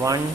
1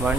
1